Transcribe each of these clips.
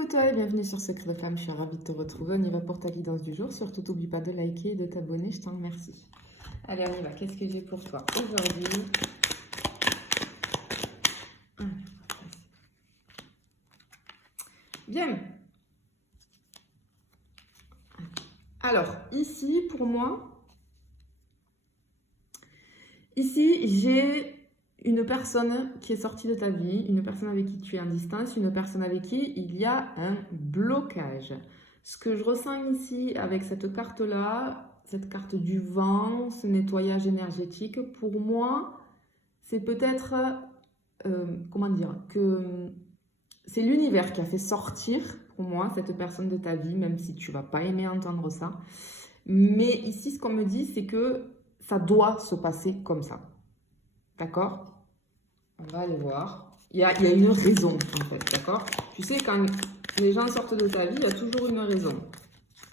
Coucou toi et bienvenue sur Secret de Femme, je suis ravie de te retrouver. On y va pour ta guidance du jour. Surtout, n'oublie pas de liker et de t'abonner, je t'en remercie. Allez, on y va. Qu'est-ce que j'ai pour toi aujourd'hui? Bien. Alors, ici, pour moi, j'ai une personne qui est sortie de ta vie, une personne avec qui tu es en distance, une personne avec qui il y a un blocage. Ce que je ressens ici avec cette carte-là, cette carte du vent, ce nettoyage énergétique, pour moi, c'est peut-être, comment dire, que c'est l'univers qui a fait sortir, pour moi, cette personne de ta vie, même si tu vas pas aimer entendre ça. Mais ici, ce qu'on me dit, c'est que ça doit se passer comme ça. D'accord? On va aller voir. Il y a une raison, en fait, d'accord? Tu sais, quand les gens sortent de ta vie, il y a toujours une raison.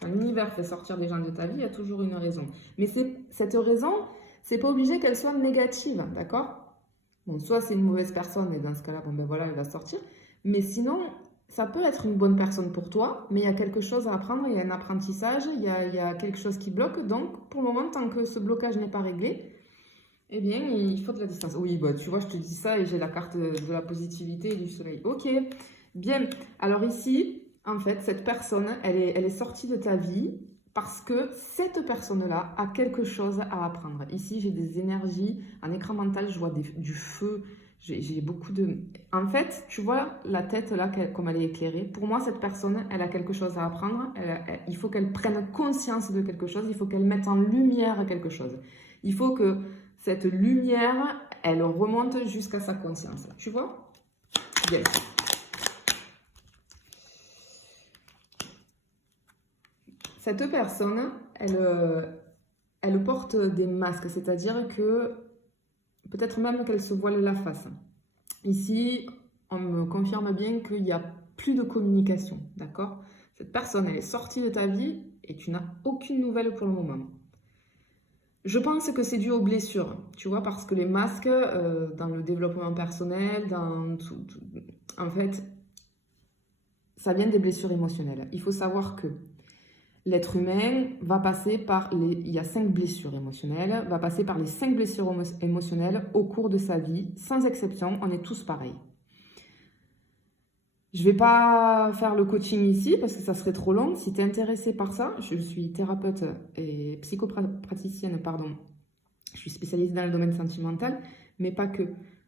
Quand l'univers fait sortir des gens de ta vie, il y a toujours une raison. Mais cette raison, c'est pas obligé qu'elle soit négative, d'accord? Bon, soit c'est une mauvaise personne, et dans ce cas-là, bon, ben voilà, elle va sortir. Mais sinon, ça peut être une bonne personne pour toi, mais il y a quelque chose à apprendre, il y a un apprentissage, il y a quelque chose qui bloque. Donc, pour le moment, tant que ce blocage n'est pas réglé, eh bien, il faut de la distance. Oui, bah, tu vois, je te dis ça et j'ai la carte de la positivité et du soleil. Ok, bien. Alors ici, en fait, cette personne, elle est sortie de ta vie parce que cette personne-là a quelque chose à apprendre. Ici, j'ai des énergies. En écran mental, je vois du feu. J'ai beaucoup de... En fait, tu vois la tête là, comme elle est éclairée. Pour moi, cette personne, elle a quelque chose à apprendre. Il faut qu'elle prenne conscience de quelque chose. Il faut qu'elle mette en lumière quelque chose. Il faut que cette lumière, elle remonte jusqu'à sa conscience. Tu vois? Yes. Cette personne, elle porte des masques, c'est-à-dire que peut-être même qu'elle se voile la face. Ici, on me confirme bien qu'il n'y a plus de communication, d'accord? Cette personne, elle est sortie de ta vie et tu n'as aucune nouvelle pour le moment. Je pense que c'est dû aux blessures, tu vois, parce que les masques, dans le développement personnel, en fait, ça vient des blessures émotionnelles. Il faut savoir que l'être humain va passer par il y a 5 blessures émotionnelles, va passer par les 5 blessures émotionnelles au cours de sa vie, sans exception, on est tous pareils. Je ne vais pas faire le coaching ici parce que ça serait trop long. Si tu es intéressé par ça, je suis thérapeute et psychopraticienne, pardon. Je suis spécialisée dans le domaine sentimental, mais pas que.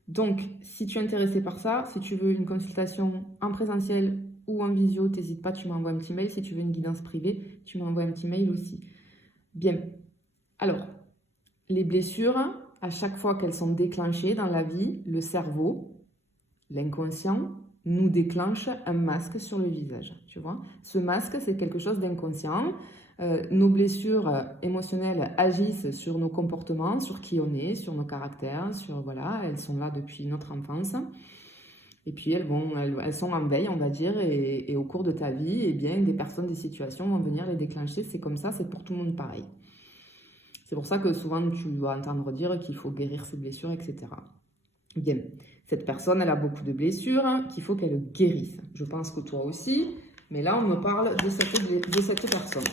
Donc, si tu es intéressé par ça, si tu veux une consultation en présentiel ou en visio, n'hésite pas, tu m'envoies un petit mail. Si tu veux une guidance privée, tu m'envoies un petit mail aussi. Bien. Alors, les blessures, à chaque fois qu'elles sont déclenchées dans la vie, le cerveau, l'inconscient, nous déclenche un masque sur le visage. Tu vois, ce masque, c'est quelque chose d'inconscient. Nos blessures émotionnelles agissent sur nos comportements, sur qui on est, sur nos caractères, voilà, elles sont là depuis notre enfance. Et puis elles sont en veille, on va dire, et au cours de ta vie, eh bien, des personnes, des situations vont venir les déclencher. C'est comme ça, c'est pour tout le monde pareil. C'est pour ça que souvent tu vas entendre dire qu'il faut guérir ses blessures, etc. Bien, cette personne, elle a beaucoup de blessures qu'il faut qu'elle guérisse. Je pense que toi aussi, mais là, on me parle de cette personne.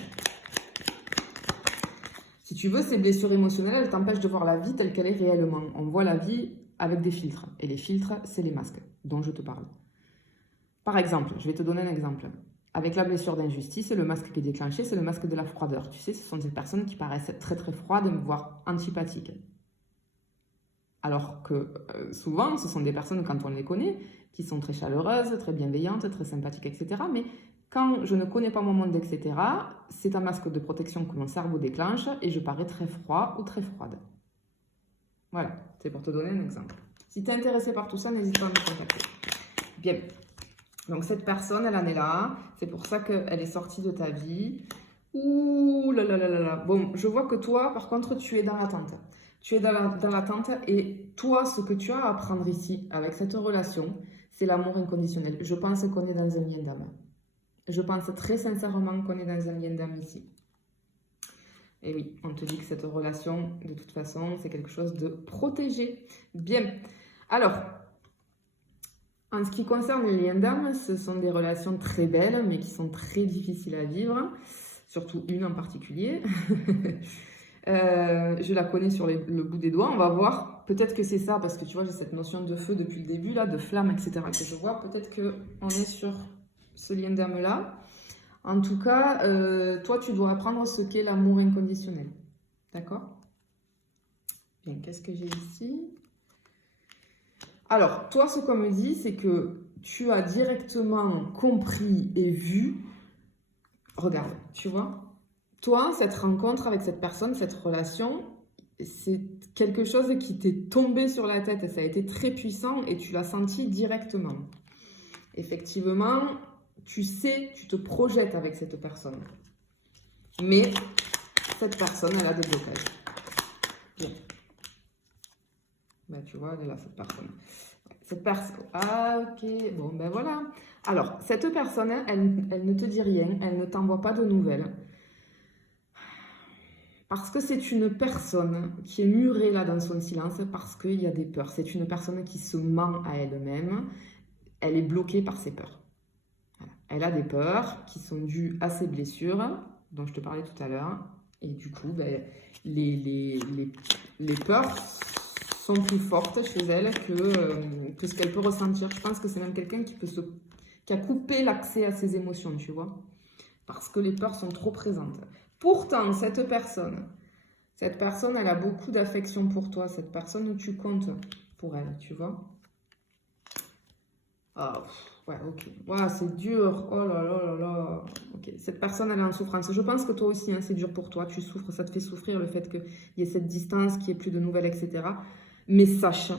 Si tu veux, ces blessures émotionnelles, elles t'empêchent de voir la vie telle qu'elle est réellement. On voit la vie avec des filtres. Et les filtres, c'est les masques dont je te parle. Par exemple, je vais te donner un exemple. Avec la blessure d'injustice, le masque qui est déclenché, c'est le masque de la froideur. Tu sais, ce sont des personnes qui paraissent très très froides, voire antipathiques. Alors que souvent, ce sont des personnes, quand on les connaît, qui sont très chaleureuses, très bienveillantes, très sympathiques, etc. Mais quand je ne connais pas mon monde, etc., c'est un masque de protection que mon cerveau déclenche et je parais très froid ou très froide. Voilà, c'est pour te donner un exemple. Si tu es intéressé par tout ça, n'hésite pas à me contacter. Bien, donc cette personne, elle en est là. C'est pour ça qu'elle est sortie de ta vie. Ouh là là là là là. Bon, je vois que toi, par contre, tu es dans l'attente. Tu es dans l'attente et toi, ce que tu as à apprendre ici, avec cette relation, c'est l'amour inconditionnel. Je pense qu'on est dans un lien d'âme. Je pense très sincèrement qu'on est dans un lien d'âme ici. Et oui, on te dit que cette relation, de toute façon, c'est quelque chose de protégé. Bien. Alors, En ce qui concerne les liens d'âme, ce sont des relations très belles, mais qui sont très difficiles à vivre, surtout une en particulier. Je la connais sur le bout des doigts, on va voir. Peut-être que c'est ça, parce que tu vois, j'ai cette notion de feu depuis le début, là, de flamme, etc. que je vois. Peut-être qu'on est sur ce lien d'âme-là. En tout cas, toi, tu dois apprendre ce qu'est l'amour inconditionnel. D'accord? Bien, qu'est-ce que j'ai ici? Alors, toi, ce qu'on me dit, c'est que tu as directement compris et vu. Regarde, tu vois? Toi, cette rencontre avec cette personne, cette relation, c'est quelque chose qui t'est tombé sur la tête et ça a été très puissant et tu l'as senti directement. Effectivement, tu sais, tu te projettes avec cette personne. Mais cette personne, elle a des blocages. Bien. Ben, tu vois, elle est là, cette personne. Cette personne. Ah, ok. Bon, ben voilà. Alors, cette personne, elle ne te dit rien, elle ne t'envoie pas de nouvelles. Parce que c'est une personne qui est murée là dans son silence, parce qu'il y a des peurs. C'est une personne qui se ment à elle-même. Elle est bloquée par ses peurs. Voilà. Elle a des peurs qui sont dues à ses blessures, dont je te parlais tout à l'heure. Et du coup, ben, les peurs sont plus fortes chez elle que ce qu'elle peut ressentir. Je pense que c'est même quelqu'un qui a coupé l'accès à ses émotions, tu vois. Parce que les peurs sont trop présentes. Pourtant, cette personne, elle a beaucoup d'affection pour toi. Cette personne, tu comptes pour elle, tu vois. Ah, ouais, ok. Ouais, c'est dur. Oh là là là là. Ok. Cette personne, elle est en souffrance. Je pense que toi aussi, hein, c'est dur pour toi. Tu souffres, ça te fait souffrir le fait qu'il y ait cette distance, qu'il n'y ait plus de nouvelles, etc. Mais sache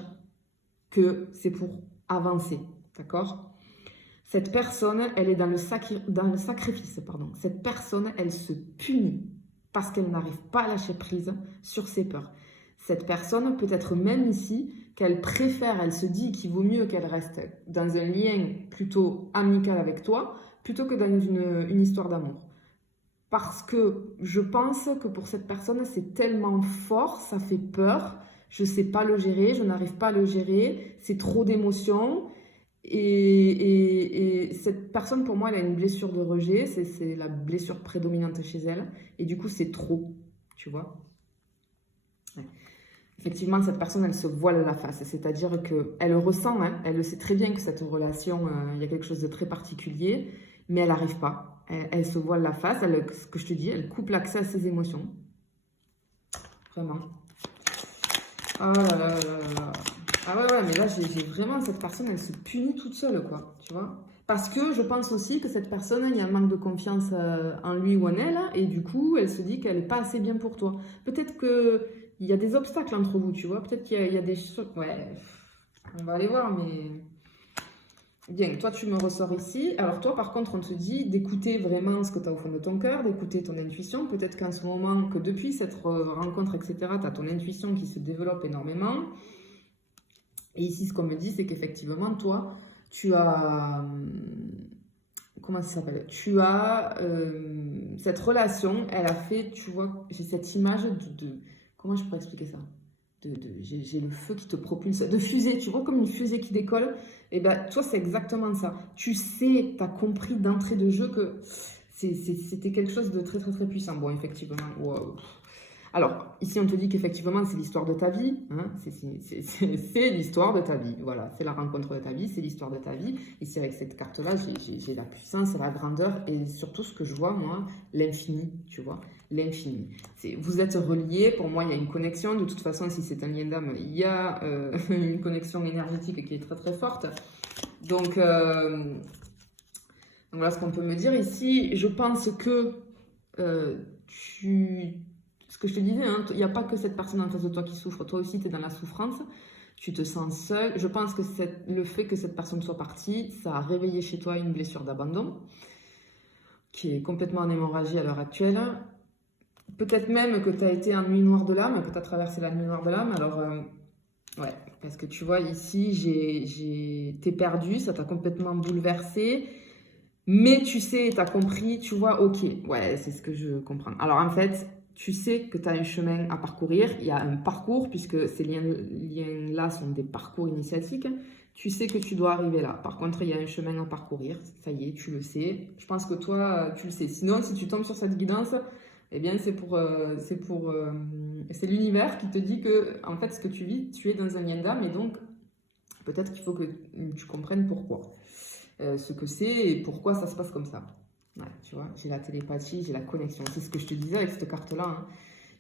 que c'est pour avancer. D'accord? Cette personne, elle est dans le sacrifice. Pardon. Cette personne, elle se punit parce qu'elle n'arrive pas à lâcher prise sur ses peurs. Cette personne, peut-être même ici, qu'elle préfère, elle se dit qu'il vaut mieux qu'elle reste dans un lien plutôt amical avec toi, plutôt que dans une histoire d'amour. Parce que je pense que pour cette personne, c'est tellement fort, ça fait peur, je ne sais pas le gérer, je n'arrive pas à le gérer, c'est trop d'émotions. Et cette personne, pour moi, elle a une blessure de rejet, c'est la blessure prédominante chez elle. Et du coup, c'est trop, tu vois. Ouais. Effectivement, cette personne, elle se voile la face. C'est-à-dire qu'elle ressent, hein, elle sait très bien que cette relation, il y a quelque chose de très particulier, mais elle n'arrive pas. Elle se voile la face, ce que je te dis, elle coupe l'accès à ses émotions. Vraiment. Oh là là là là là. Ah ouais, mais là, j'ai vraiment, cette personne, elle se punit toute seule, quoi, tu vois. Parce que je pense aussi que cette personne, il y a un manque de confiance en lui ou en elle, et du coup, elle se dit qu'elle n'est pas assez bien pour toi. Peut-être qu'il y a des obstacles entre vous, tu vois. Peut-être qu'il y a des choses... Ouais, on va aller voir, mais... Bien, toi, tu me ressors ici. Alors toi, par contre, on te dit d'écouter vraiment ce que tu as au fond de ton cœur, d'écouter ton intuition. Peut-être qu'en ce moment, que depuis cette rencontre, etc., tu as ton intuition qui se développe énormément. Et ici, ce qu'on me dit, c'est qu'effectivement, toi, tu as... Comment ça s'appelle? Tu as... cette relation, elle a fait, tu vois, j'ai cette image comment je pourrais expliquer ça? J'ai le feu qui te propulse, de fusée, tu vois, comme une fusée qui décolle. Et bien, toi, c'est exactement ça. Tu sais, tu as compris d'entrée de jeu que c'était quelque chose de très, très, très puissant. Bon, effectivement, wow. Alors, ici, on te dit qu'effectivement, c'est l'histoire de ta vie. Hein, c'est l'histoire de ta vie. Voilà, c'est la rencontre de ta vie, c'est l'histoire de ta vie. Ici, avec cette carte-là, j'ai la puissance, la grandeur et surtout ce que je vois, moi, l'infini, tu vois, l'infini. Vous êtes reliés, pour moi, il y a une connexion. De toute façon, si c'est un lien d'âme, il y a une connexion énergétique qui est très, très forte. Donc voilà ce qu'on peut me dire ici. Je pense que ce que je te disais, hein, il n'y a pas que cette personne en face de toi qui souffre. Toi aussi, tu es dans la souffrance. Tu te sens seul. Je pense que le fait que cette personne soit partie, ça a réveillé chez toi une blessure d'abandon qui est complètement en hémorragie à l'heure actuelle. Peut-être même que tu as été en nuit noire de l'âme, que tu as traversé la nuit noire de l'âme. Alors, ouais, parce que tu vois, ici, t'es perdu, ça t'a complètement bouleversé. Mais tu sais, tu as compris, tu vois, ok, ouais, c'est ce que je comprends. Alors en fait, tu sais que tu as un chemin à parcourir, il y a un parcours, puisque ces liens-là sont des parcours initiatiques. Tu sais que tu dois arriver là. Par contre, il y a un chemin à parcourir. Ça y est, tu le sais. Je pense que toi, tu le sais. Sinon, si tu tombes sur cette guidance, eh bien, c'est l'univers qui te dit que, en fait, ce que tu vis, tu es dans un lien d'âme. Et donc, peut-être qu'il faut que tu comprennes pourquoi. Ce que c'est et pourquoi ça se passe comme ça. Ouais, tu vois, j'ai la télépathie, j'ai la connexion. C'est ce que je te disais avec cette carte-là, hein.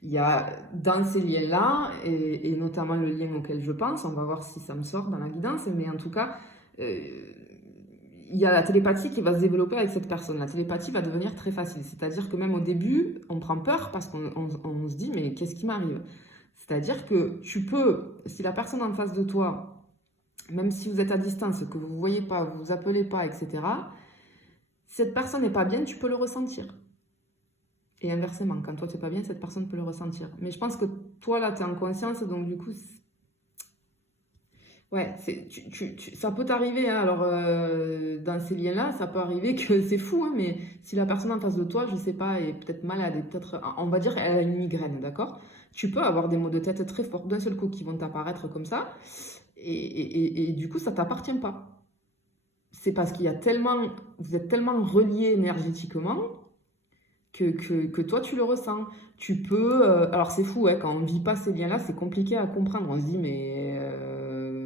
Il y a dans ces liens-là, et notamment le lien auquel je pense, on va voir si ça me sort dans la guidance, mais en tout cas, il y a la télépathie qui va se développer avec cette personne. La télépathie va devenir très facile. C'est-à-dire que même au début, on prend peur parce qu'on se dit, mais qu'est-ce qui m'arrive? C'est-à-dire que tu peux, si la personne en face de toi, même si vous êtes à distance, que vous ne voyez pas, vous vous appelez pas, etc., si cette personne n'est pas bien, tu peux le ressentir. Et inversement, quand toi tu n'es pas bien, cette personne peut le ressentir. Mais je pense que toi là, tu es en conscience, donc du coup, ouais, ça peut t'arriver, hein. Alors, dans ces liens-là, ça peut arriver que c'est fou, hein, mais si la personne en face de toi, je sais pas, est peut-être malade, et peut-être, on va dire, elle a une migraine, d'accord? Tu peux avoir des maux de tête très forts d'un seul coup qui vont t'apparaître comme ça, et du coup, ça t'appartient pas. C'est parce qu'il y a tellement, vous êtes tellement reliés énergétiquement que toi, tu le ressens. Tu peux... alors, c'est fou, hein, quand on ne vit pas ces liens-là, c'est compliqué à comprendre. On se dit, mais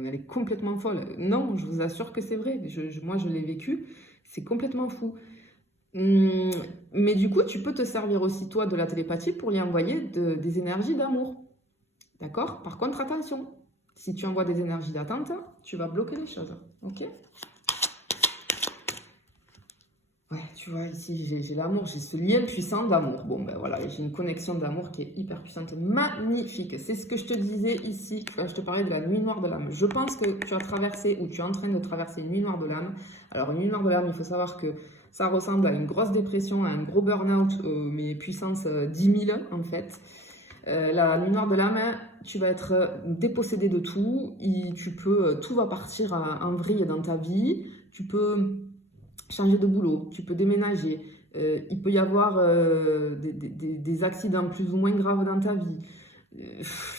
elle est complètement folle. Non, je vous assure que c'est vrai. Moi, je l'ai vécu. C'est complètement fou. Mais du coup, tu peux te servir aussi, toi, de la télépathie pour lui envoyer des énergies d'amour. D'accord? Par contre, attention. Si tu envoies des énergies d'attente, tu vas bloquer les choses. Ok? Ouais, tu vois, ici, j'ai l'amour, j'ai ce lien puissant d'amour. Bon, ben voilà, j'ai une connexion d'amour qui est hyper puissante, magnifique. C'est ce que je te disais ici, quand je te parlais de la nuit noire de l'âme. Je pense que tu as traversé, ou tu es en train de traverser une nuit noire de l'âme. Alors, une nuit noire de l'âme, il faut savoir que ça ressemble à une grosse dépression, à un gros burn-out, mais puissance 10 000, en fait. La nuit noire de l'âme, tu vas être dépossédé de tout. Tout va partir en vrille dans ta vie. Tu peux changer de boulot, tu peux déménager, il peut y avoir des accidents plus ou moins graves dans ta vie.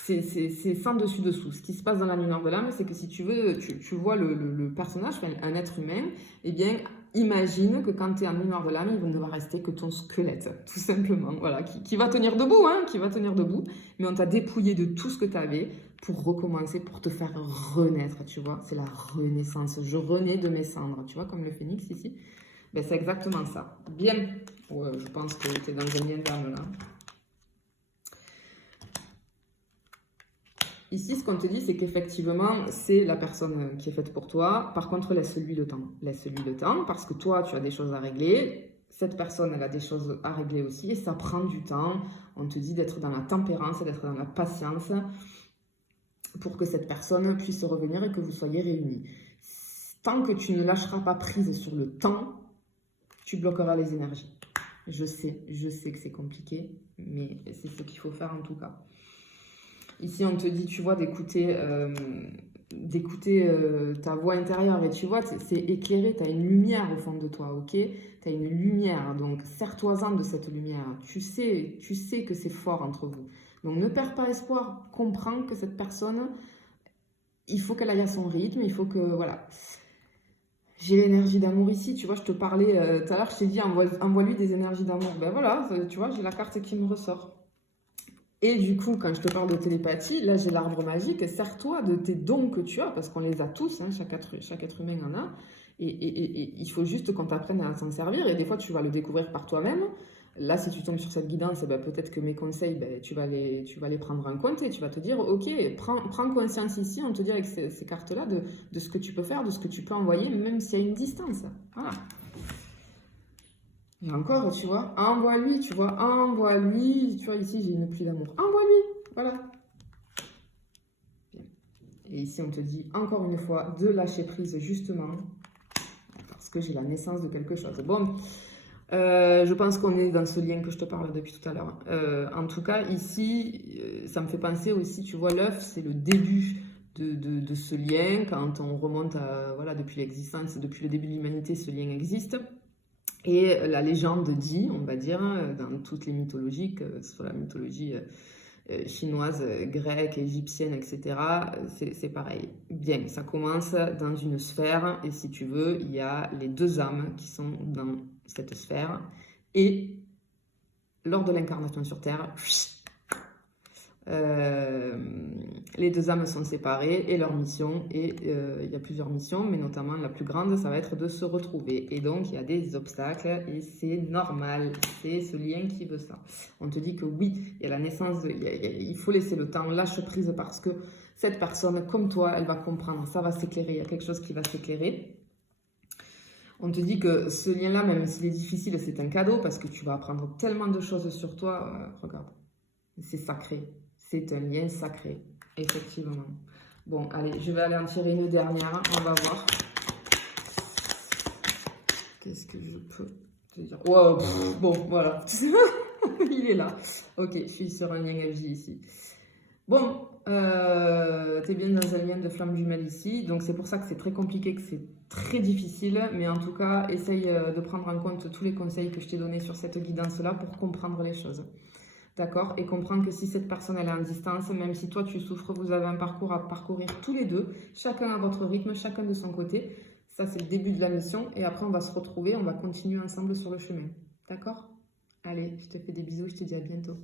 C'est sans dessus-dessous. Ce qui se passe dans la nuit noire de l'âme, c'est que si tu veux, tu vois le personnage, un être humain, eh bien, imagine que quand tu es en nuit noire de l'âme, il ne va rester que ton squelette, tout simplement, voilà, qui va tenir debout, hein, qui va tenir debout, mais on t'a dépouillé de tout ce que tu avais pour recommencer, pour te faire renaître, tu vois, c'est la renaissance, je renais de mes cendres, tu vois, comme le phénix ici, ben, c'est exactement ça. Bien, ouais, je pense que tu es dans un lien d'âme là. Ici, ce qu'on te dit, c'est qu'effectivement, c'est la personne qui est faite pour toi. Par contre, laisse-lui le temps. Laisse-lui le temps parce que toi, tu as des choses à régler. Cette personne, elle a des choses à régler aussi et ça prend du temps. On te dit d'être dans la tempérance, d'être dans la patience pour que cette personne puisse revenir et que vous soyez réunis. Tant que tu ne lâcheras pas prise sur le temps, tu bloqueras les énergies. Je sais que c'est compliqué, mais c'est ce qu'il faut faire en tout cas. Ici, on te dit, tu vois, d'écouter ta voix intérieure. Et tu vois, c'est éclairé, tu as une lumière au fond de toi, ok? Tu as une lumière, donc sers-toi-en de cette lumière. Tu sais que c'est fort entre vous. Donc ne perds pas espoir, comprends que cette personne, il faut qu'elle aille à son rythme, il faut que, voilà. J'ai l'énergie d'amour ici, tu vois, je te parlais tout à l'heure, je t'ai dit, envoie-lui des énergies d'amour. Ben voilà, tu vois, j'ai la carte qui me ressort. Et du coup, quand je te parle de télépathie, là j'ai l'arbre magique, sers-toi de tes dons que tu as, parce qu'on les a tous, hein, chaque être humain en a, et il faut juste qu'on t'apprenne à s'en servir, et des fois tu vas le découvrir par toi-même. Là, si tu tombes sur cette guidance, ben, peut-être que mes conseils, ben, tu vas les prendre en compte, et tu vas te dire, ok, prends conscience ici, on te dit avec ces cartes-là, de ce que tu peux faire, de ce que tu peux envoyer, même s'il y a une distance. Voilà. Et encore, tu vois, envoie-lui, tu vois, envoie-lui. Tu vois, ici, j'ai une pluie d'amour. Envoie-lui, voilà. Bien. Et ici, on te dit, encore une fois, de lâcher prise, justement, parce que j'ai la naissance de quelque chose. Bon, je pense qu'on est dans ce lien que je te parle depuis tout à l'heure. En tout cas, ici, ça me fait penser aussi, tu vois, l'œuf, c'est le début de ce lien. Quand on remonte à, voilà, depuis l'existence, depuis le début de l'humanité, ce lien existe. Et la légende dit, on va dire, dans toutes les mythologies, que ce soit la mythologie chinoise, grecque, égyptienne, etc. C'est pareil. Bien, ça commence dans une sphère et si tu veux, il y a les deux âmes qui sont dans cette sphère et lors de l'incarnation sur Terre, les deux âmes sont séparées et leur mission, et il y a plusieurs missions, mais notamment la plus grande, ça va être de se retrouver. Et donc, il y a des obstacles et c'est normal, c'est ce lien qui veut ça. On te dit que oui, il y a la naissance, il faut laisser le temps, lâche prise parce que cette personne, comme toi, elle va comprendre, ça va s'éclairer, il y a quelque chose qui va s'éclairer. On te dit que ce lien-là, même s'il est difficile, c'est un cadeau parce que tu vas apprendre tellement de choses sur toi. Regarde, c'est sacré. C'est un lien sacré, effectivement. Bon, allez, je vais aller en tirer une dernière. On va voir. Qu'est-ce que je peux te dire? Wow, bon, voilà. Il est là. Ok, je suis sur un lien FJ ici. Bon, t'es bien dans un lien de flamme jumelle ici. Donc, c'est pour ça que c'est très compliqué, que c'est très difficile. Mais en tout cas, essaye de prendre en compte tous les conseils que je t'ai donnés sur cette guidance-là pour comprendre les choses. D'accord? Et comprendre que si cette personne elle est en distance, même si toi tu souffres, vous avez un parcours à parcourir tous les deux, chacun à votre rythme, chacun de son côté. Ça, c'est le début de la mission. Et après, on va se retrouver, on va continuer ensemble sur le chemin. D'accord? Allez, je te fais des bisous, je te dis à bientôt.